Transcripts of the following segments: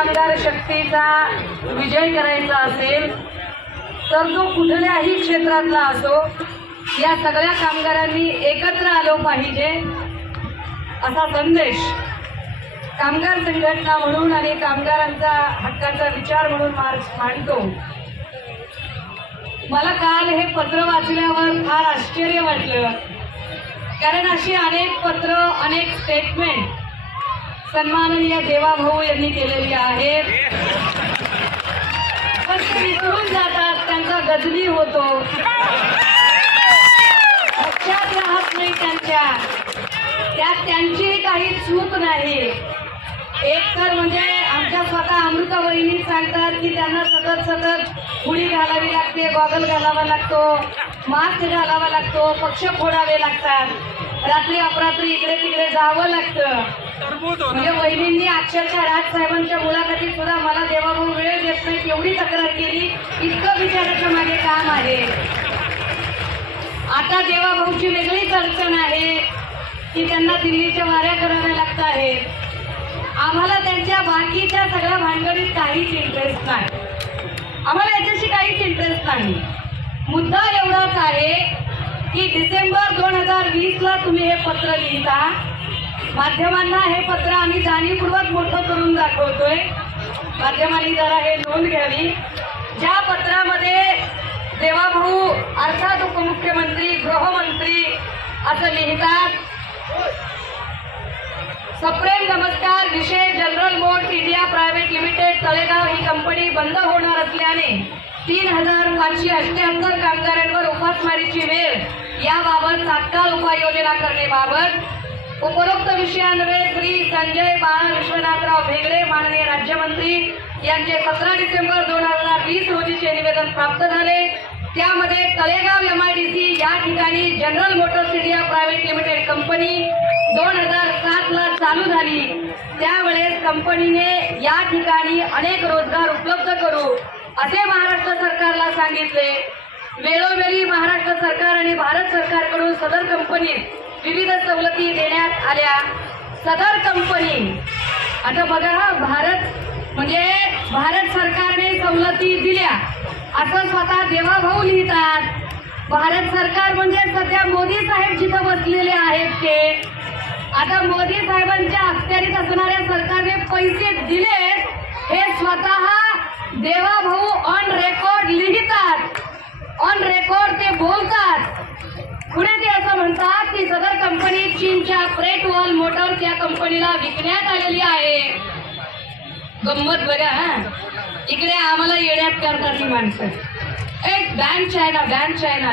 कामगार शक्तीचा विजय करायचा असेल तर तो कुठल्याही क्षेत्रातला असो, या सगळ्या कामगारांनी एकत्र आलो पाहिजे असा संदेश कामगार संघटना म्हणून आणि कामगारांचा हक्काचा विचार म्हणून मांडतो। मला काल हे पत्र वाचल्यावर फार आश्चर्य वाटलं, कारण अशी अनेक पत्र, अनेक स्टेटमेंट सन्माननीय देवाभाऊ यांनी केलेली आहेत, पण ते विसरून जातात, त्यांचा गजनी होतो, लक्षात राहत नाही त्यांच्या, त्यात त्यांची काही चूक नाही। एक तर म्हणजे आमच्या स्वतः अमृतावहिनी सांगतात की त्यांना सतत हुडी घालावी लागते, गॉगल घालावा लागतो, मास्क घालावा लागतो, पक्ष फोडावे लागतात, रात्री अपरात्री इकडे तिकडे जावं लागतं। म्हणजे वहिनींनी अक्षरशः राजसाहेबांच्या मुलाखतीत सुद्धा मला देवाभाऊ वेळ देत नाही एवढी तक्रार केली, इतकं विचारायचं मागे काम आहे। आता देवाभाऊची वेगळीच अडचण आहे की त्यांना दिल्लीच्या वाऱ्या कराव्या लागत आहेत। आम्हाला त्यांच्या बाकीच्या सगळ्या भानगडीत काहीच इंटरेस्ट नाही, आम्हाला याच्याशी काहीच इंटरेस्ट नाही। मुद्दा एवढाच आहे की डिसेंबर 2020 ला तुम्ही हे पत्र लिहिता, माध्यमांना हे पत्र आम्ही जाणीवपूर्वक मोठं करून दाखवतोय, माध्यमांनी जरा हे नोंद घ्यावी। ज्या पत्रामध्ये देवाभाऊ अर्थात उपमुख्यमंत्री, गृहमंत्री असं लिहितात, सप्रेम नमस्कार, विषय General Motors India private limited Talegaon ही कंपनी बंद होणार असल्याने 3578 कामगारांवर उपासमारीची वेळ याबाबत तात्काळ उपाययोजना करण्याबाबत उपरोक्त विषयान्वये श्री संजय बाळ विश्वनाथराव भेगडे माननीय राज्यमंत्री यांचे 17 डिसेंबर 2020 रोजीचे निवेदन प्राप्त झाले। त्यामध्ये तळेगाव MIDC या ठिकाणी general Motors India private limited company 2007 ला चालू झाली, त्यावेळेस कंपनीने या ठिकाणी अनेक रोजगार उपलब्ध करू असे महाराष्ट्र सरकारला सांगितले। वेळोवेळी महाराष्ट्र सरकार आणि भारत सरकारकडून सदर कंपनीत विविध सवलती देण्यात आल्या। सदर कंपनी आता बघा, भारत सरकारने सवलती दिल्या असं स्वतः देवाभाऊ लिहितात। भारत सरकार म्हणजे सध्या मोदी साहेब जिथं बसलेले आहेत ते, आता मोदी साहेबांच्या अखत्यारीत असणाऱ्या सरकारने पैसे दिले हे स्वतः देवाभाऊ ऑन रेकॉर्ड लिहितात, ऑन रेकॉर्ड ते बोलतात। पुढे ते असं म्हणतात की सदर कंपनी चीनच्या ग्रेट वॉल मोटर्स या कंपनीला विकण्यात आलेली आहे। गंमत बघा, इकडे आम्हाला येड्यात करतात ही माणसं। एक बैन चाइना,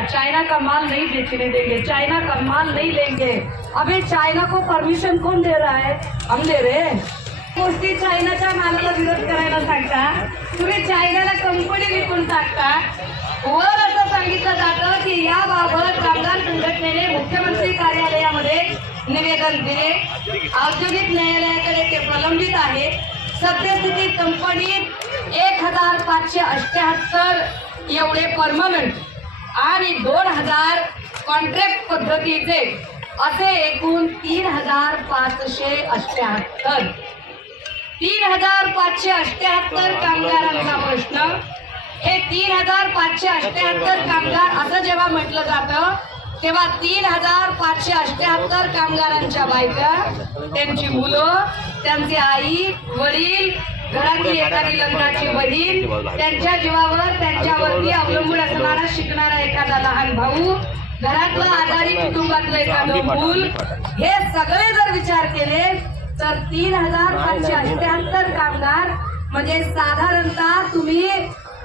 चाइना का माल नहीं बेचने देंगे, चाइना का माल नहीं लेंगे। अबे चाइना को परमिशन कौन दे रहा है? हम दे रहे हैं। गोष्टी चायनाच्या मालाला विरोध करायला सांगता, तुम्ही चायनाला कंपनी विकून टाकता। वर असं सांगितलं जातं की याबाबत कामगार संघटनेने मुख्यमंत्री कार्यालयामध्ये निवेदन दिले, औद्योगिक न्यायालयाकडे ते प्रलंबित आहे। सद्यस्थितीत कंपनीत 1578 एवढे परमनंट आणि 2000 कॉन्ट्रॅक्ट पद्धतीचे असे एकूण 3578 3578 कामगारांचा प्रश्न। हे 3578 कामगार असं जेव्हा म्हटलं जातं तेव्हा 3578 कामगारांच्या बायका, त्यांची मुलं, त्यांची आई वडील, घरातली एखादी लग्नाची बहीण, त्यांच्या जीवावर त्यांच्यावरती अवलंबून असणारा शिकणारा एखादा लहान भाऊ, घरातलं आजारी कुटुंबातलं एखादं मूल, हे सगळे जर विचार केले तर 3578 कामगार म्हणजे साधारणतः तुम्ही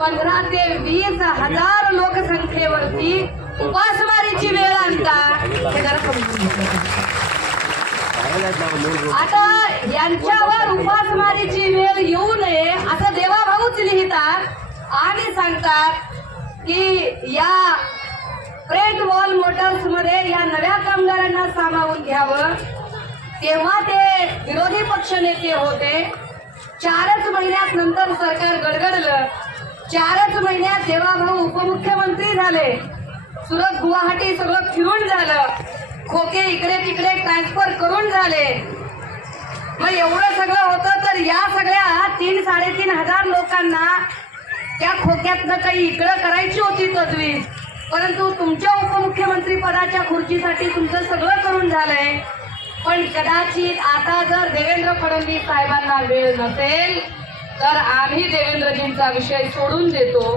15 ते 20 हजार लोकसंख्येवरती उपासमारीची वेळ आणता। हे जरा समजून घ्या। आता यांच्यावर उपासमारीची वेळ येऊ नये असं देवाभाऊच लिहितात आणि सांगतात की या ग्रेट वॉल मोटर्स मध्ये या नव्या कामगारांना सामावून घ्यावं। तेव्हा ते विरोधी पक्ष नेते होते। 4च महिन्यात नंतर सरकार गडगडलं, 4च महिन्यात देवाभाऊ उपमुख्यमंत्री झाले, सुरत गुवाहाटी सगळं फिरून झालं, खोके इकडे तिकडे ट्रान्सफर करून झाले। मग एवढं सगळं होतं तर या सगळ्या 3-3.5 लोकांना त्या खोक्यातनं काही इकडं करायची होती तजवीज, परंतु तुमच्या उपमुख्यमंत्री पदाच्या खुर्चीसाठी तुमचं सगळं करून झालंय. पण कदाचित आता जर देवेंद्र फडणवीस साहेबांना वेळ नसेल तर आम्ही देवेंद्रजींचा विषय सोडून देतो.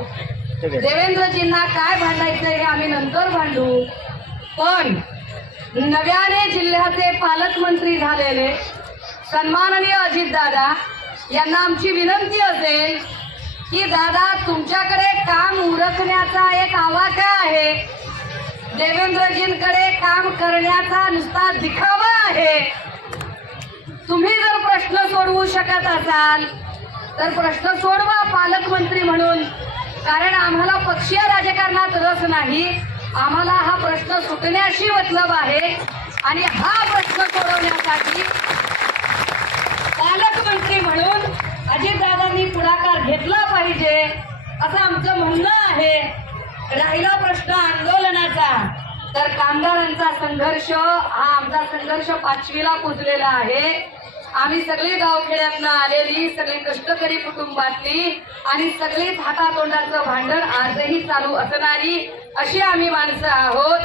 देवेंद्रजींना काय भांडायचं हे आम्ही नंतर भांडू. पण नव्याने जिल्ह्याचे पालकमंत्री झालेले सन्माननीय अजितदादा यांना आमची विनंती असेल की दादा, तुमच्याकडे काम उरकण्याचा एक आवाका आहे, देवेंद्रजींकडे काम करण्याचा नुसता दिखावा आहे. तुम्ही जर प्रश्न सोडवू शकत असाल तर प्रश्न सोडवा पालकमंत्री म्हणून, कारण आम्हाला पक्षीय राजकारणात रस नाही. आम्हाला हा प्रश्न सुटण्याशी मतलब आहे आणि हा प्रश्न सोडवण्यासाठी पालकमंत्री म्हणून अजितदादांनी पुढाकार घेतला पाहिजे असं आमचं म्हणणं आहे. राहिला प्रश्न आंदोलनाचा, तर कामगारांचा संघर्ष हा आमचा संघर्ष 5वीला पोचलेला आहे. आम्ही सगळी गावखेड्यातनं आलेली, सगळी कष्टकरी कुटुंबातली आणि सगळीच हातातोंडाचं भांडण आजही चालू असणारी अशी आम्ही माणसं आहोत.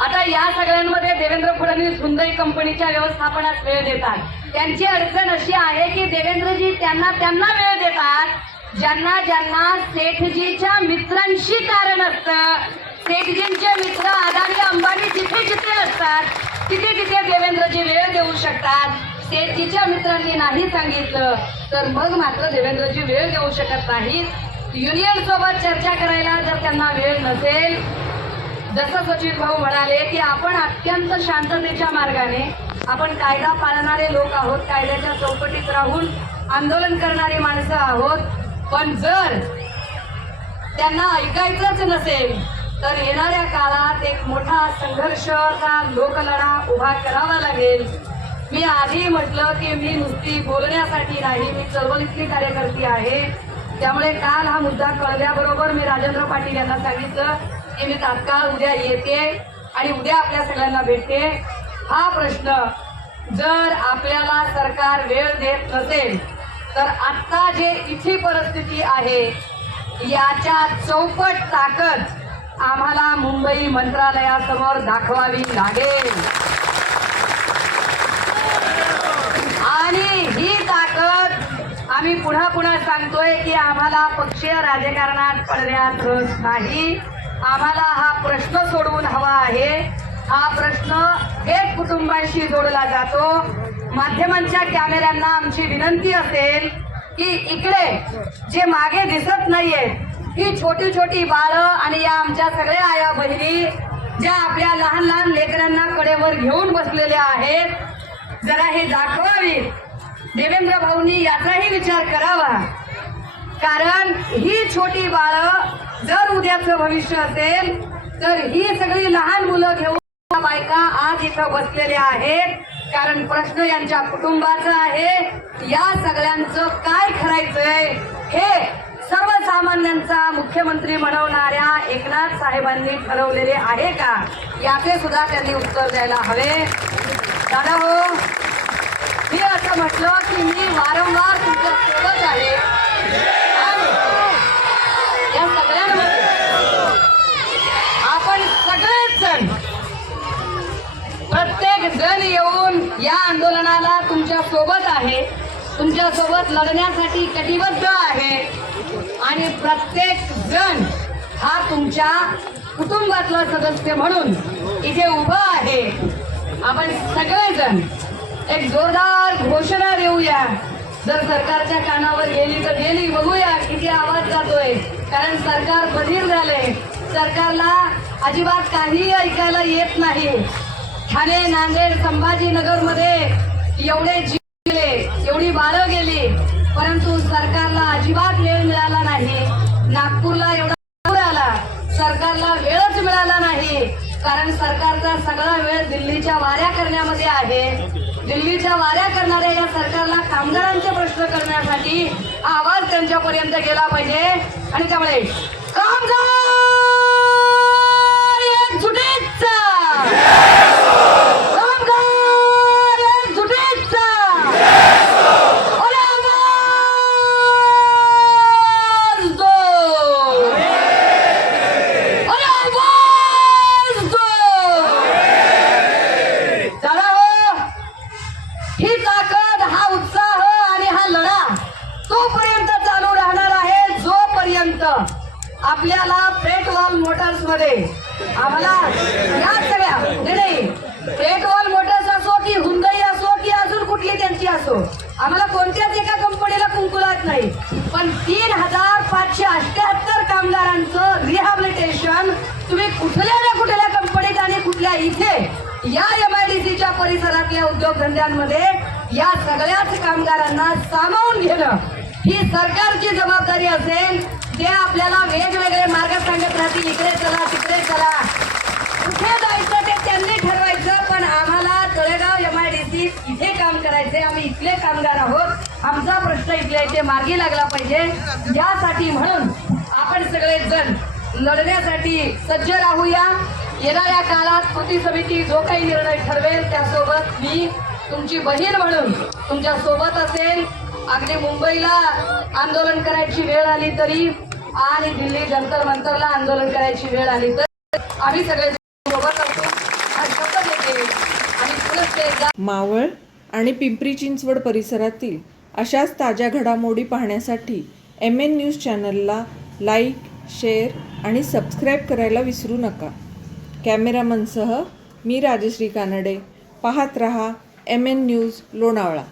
आता या सगळ्यांमध्ये देवेंद्र फडणवीस हुंडई कंपनीच्या व्यवस्थापनास वेळ देतात. त्यांची अडचण अशी आहे की देवेंद्रजी त्यांना वेळ देतात ज्यांना ज्यांना सेठजीच्या मित्रांशी कारण असतं. सेठजींचे मित्र अदानी अंबानी जिथे जिथे असतात तिथे तिथे देवेंद्रजी वेळ देऊ शकतात. सेठजीच्या मित्रांनी नाही सांगितलं तर मग मात्र देवेंद्रजी वेळ देऊ शकत नाहीत. युनियन सोबत चर्चा करायला जर त्यांना वेळ नसेल, जसं सचिन भाऊ म्हणाले की आपण अत्यंत शांततेच्या मार्गाने, आपण कायदा पाळणारे लोक आहोत, कायद्याच्या चौकटीत राहून आंदोलन करणारी माणसं आहोत. पण जर त्यांना ऐकायचंच नसेल तर येणाऱ्या काळात एक मोठा संघर्षाचा लोकलढा उभा करावा लागेल. मी आधी म्हटलं की मी नुसती बोलण्यासाठी नाही, मी चळवळीतली कार्यकर्ती आहे. त्यामुळे काल हा मुद्दा कळल्याबरोबर मी राजेंद्र पाटील यांना सांगितलं की मी तात्काळ उद्या येते आणि उद्या आपल्या सगळ्यांना भेटते. हा प्रश्न जर आपल्याला सरकार वेळ देत नसेल तर आत्ता जे इथली परिस्थिती आहे याच्या चौपट ताकद आम्हाला मुंबई मंत्रालयासमोर दाखवावी लागेल. आणि ही ताकद आम्ही पुन्हा पुन्हा सांगतोय की आम्हाला पक्षीय राजकारणात पडण्यात रस नाही. आम्हाला हा प्रश्न सोडवून हवा आहे. हा प्रश्न थेट कुटुंबाशी जोडला जातो. माध्यमांच्या कॅमेऱ्यांना आमची विनंती असेल की इकडे जे मागे दिसत नाहीये ही छोटी छोटी बाळं आणि या आमच्या सगळ्या आया बहिणी ज्या आपल्या लहान लहान लेकरांना कडेवर घेऊन बसलेल्या आहेत, जरा हे दाखवावी. देवेंद्र भाऊंनी याचाही विचार करावा, कारण ही छोटी बाळं जर उद्याचं भविष्य असेल तर ही सगळी लहान मुलं घेऊन बायका आज इथं बसलेल्या आहेत. कारण प्रश्न यांच्या कुटुंबाचा आहे. या सगळ्यांचं काय करायचंय हे सर्वसामान्यांचा मुख्यमंत्री म्हणवणाऱ्या एकनाथ साहेबांनी ठरवलेले आहे का, याचे सुद्धा त्यांनी उत्तर द्यायला हवे. दादा हो, मी असं म्हटलं की मी वारंवार तुमच्या सोबत आहे. या सगळ्यांमध्ये आपण सगळेच जण, प्रत्येक जण येऊन या आंदोलनाला तुमच्या सोबत आहे, तुमच्या सोबत लढण्यासाठी कटिबद्ध आहे. आणि प्रत्येक जण हा तुमच्या कुटुंबातला सदस्य म्हणून इथे उभा आहे. आपण सगळेजण एक जोरदार घोषणा देऊया. जर सरकारच्या कानावर गेली तर गेली, बघूया किती आवाज जातोय. कारण सरकार बधीर झाले, सरकारला अजिबात काही ऐकायला येत नाही. ठाणे, नांदेड, संभाजीनगरमध्ये एवढे जीव गेले, एवढी बाळं गेली, परंतु सरकारला अजिबात वेळ मिळाला नाही. नागपूरला एवढा पूर आला, सरकारला वेळच मिळाला नाही. कारण सरकारचा सगळा वेळ दिल्लीच्या वाऱ्या करण्यामध्ये आहे. दिल्लीच्या वाऱ्या करणाऱ्या या सरकारला कामगारांचे प्रश्न करण्यासाठी आवाज त्यांच्यापर्यंत गेला पाहिजे. आणि त्यामुळे कामगार एकजुटीचा, कामगार एकजुटीचा. असो, आम्हाला कोणत्याच एका कंपनीला कुंकुलात नाही, पण 3,578 कामगारांचं रिहॅबिलिटेशन तुम्ही कुठल्या ना कुठल्या कंपनीत आणि कुठल्या इथे या MIDCच्या परिसरातल्या उद्योगधंद्यांमध्ये या सगळ्याच कामगारांना सामावून घेणं ही सरकारची जबाबदारी असेल. ते आपल्याला वेगवेगळे मार्ग सांगत राहतील, इकडे चला तिकडे चला, कुठे जायचं ते त्यांनी ठरवायचं, पण आम्हाला तळेगाव MIDC इथे काम करायचे, आम्ही इथले कामगार आहोत, आमचा प्रश्न इथल्या इथे मार्गी लागला पाहिजे. यासाठी म्हणून आपण सगळे जण लढण्यासाठी सज्ज राहूया. येणाऱ्या काळात कृती समिती जो काही निर्णय ठरवेल त्यासोबत मी तुमची बहीण म्हणून तुमच्या सोबत असेल. अगदी मुंबईला आंदोलन करायची वेळ आली तरी आणि दिल्ली जंतर मंतरला आंदोलन करायची वेळ आली तर आम्ही सगळे सोबत असतो हा शब्द देते. आणि पुढे एकदा मावळ आणि पिंपरी चिंचवड परिसरातील अशाच ताज्या घडामोडी पाहण्यासाठी MN न्यूज चॅनलला लाईक, शेअर आणि सबस्क्राईब करायला विसरू नका. कॅमेरामनसह मी राजश्री कानडे. पाहत रहा MN न्यूज लोणावळा.